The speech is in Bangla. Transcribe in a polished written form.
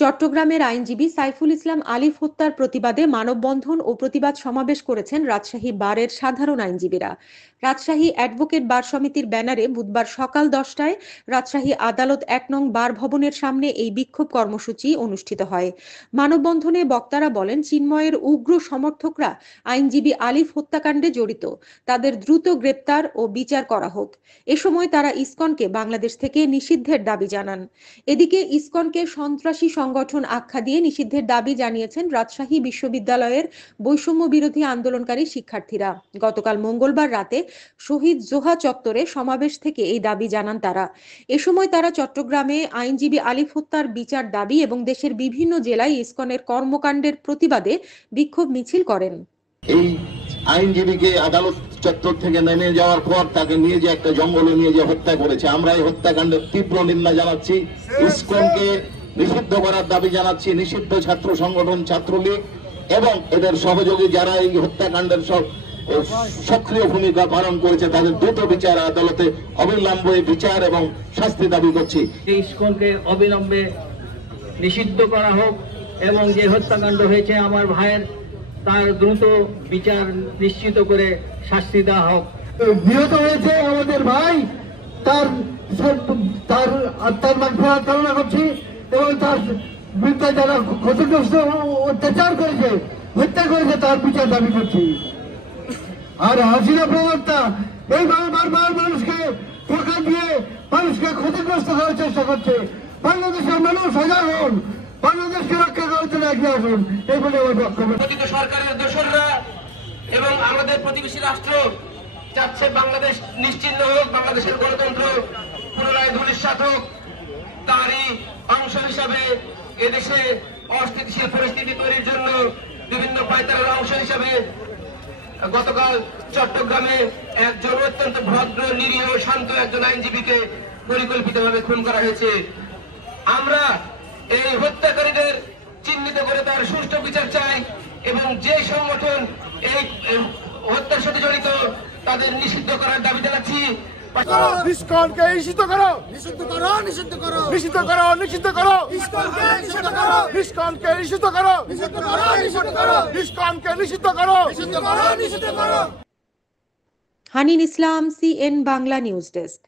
চট্টগ্রামের আইনজীবী সাইফুল ইসলাম আলিফ হত্যার প্রতিবাদে মানববন্ধন ও প্রতিবাদ সমাবেশ করেছেন রাজশাহী বারের সাধারণ আইনজীবীরা। রাজশাহী অ্যাডভোকেট বার সমিতির ব্যানারে বুধবার সকাল 10টায় রাজশাহী আদালত 1 নং বার ভবনের সামনে এই বিক্ষোভ কর্মসূচি অনুষ্ঠিত হয়। মানববন্ধনে বক্তারা বলেন, চিন্ময়ের উগ্র সমর্থকরা আইনজীবী আলিফ হত্যাকাণ্ডে জড়িত, তাদের দ্রুত গ্রেপ্তার ও বিচার করা হোক। এ সময় তারা ইসকনকে বাংলাদেশ থেকে নিষিদ্ধের দাবি জানান। এদিকে ইসকনকে সন্ত্রাসী সংগঠন আখ্যা দিয়ে নিষিদ্ধের দাবি জানিয়েছেন রাজশাহী বিশ্ববিদ্যালয়ের বৈষম্য বিরোধী আন্দোলনকারী শিক্ষার্থীরা। গতকাল মঙ্গলবার রাতে শহীদ জোহা চত্বরে সমাবেশ থেকে এই দাবি জানান তারা। এ সময় তারা চট্টগ্রামে আইনজীবী আলিফ হত্যার বিচার দাবি এবং দেশের বিভিন্ন জেলায় ইসকনের কর্মকাণ্ডের প্রতিবাদে বিক্ষোভ মিছিল করেন। এই আইনজীবীকে আদালত চত্বর থেকে নেমে যাওয়ার পর তাকে নিয়ে যে একটা জঙ্গলে নিয়ে যে হত্যা করেছে, আমরা এই হত্যাকাণ্ডের তীব্র নিন্দা জানাচ্ছি। ইসকনকে নিষিদ্ধ করার দাবি জানাচ্ছি। নিষিদ্ধ ছাত্র সংগঠন ছাত্রলীগ এবং এদের সহযোগী যারা এই হত্যাকাণ্ডের সব সক্রিয় ভূমিকা পালন করেছে তাদের দ্রুত বিচার আদালতে অবিলম্বে বিচার এবং শাস্তি দাবি করছি। ইসকনকে অবিলম্বে নিষিদ্ধ করা হোক এবং যে হত্যাকাণ্ড হয়েছে আমার ভাইয়ের, তার দ্রুত বিচার নিশ্চিত করে শাস্তি দেওয়া হোক। নিহত হয়েছে আমাদের ভাই, তার আত্মার মাগফিরাত কামনা করছি এবং তার বিরুদ্ধে যারা ক্ষতিগ্রস্ত অত্যাচার করেছে, হত্যা করেছে, তার বিচার দাবি করছি। আর হাসিনা প্রবক্তা এইভাবে বারবার মানুষকে ধোঁকা দিয়ে মানুষকে ক্ষতিগ্রস্ত করার চেষ্টা করছে। বাংলাদেশের মানুষ সজাগ হন, বাংলাদেশকে রক্ষা করার জন্য এগিয়ে আসুন, এই বলে আমার বক্তব্য। সরকারের দোসররা এবং আমাদের প্রতিবেশী রাষ্ট্র চাচ্ছে বাংলাদেশ নিশ্চিহ্ন হোক, বাংলাদেশের গণতন্ত্র পুনরায় ধূলিসাৎ হোক। তারই অংশ হিসাবে এদেশে অস্থিতিশীল পরিস্থিতি তৈরির জন্য বিভিন্ন পায়তারার অংশ হিসাবে গতকাল চট্টগ্রামে একজন অত্যন্ত ভদ্র, নিরীহ, শান্ত একজন আইনজীবীকে পরিকল্পিতভাবে খুন করা হয়েছে। আমরা এই হত্যাকারীদের চিহ্নিত করে তার সুষ্ঠু বিচার চাই এবং যে সংগঠন এই হত্যার সাথে জড়িত তাদের নিষিদ্ধ করার দাবি জানাচ্ছি। ইসকনকে নিষিদ্ধ করো, নিষিদ্ধ করো, নিষিদ্ধ করো, নিষিদ্ধ করো, নিষিদ্ধ করো, ইসকনকে নিষিদ্ধ করো, ইসকনকে নিষিদ্ধ করো, নিষিদ্ধ করো, নিষিদ্ধ করো, ইসকনকে নিষিদ্ধ করো, নিষিদ্ধ করো, নিষিদ্ধ করো। হানিন ইসলাম, CN বাংলা নিউজ ডেস্ক।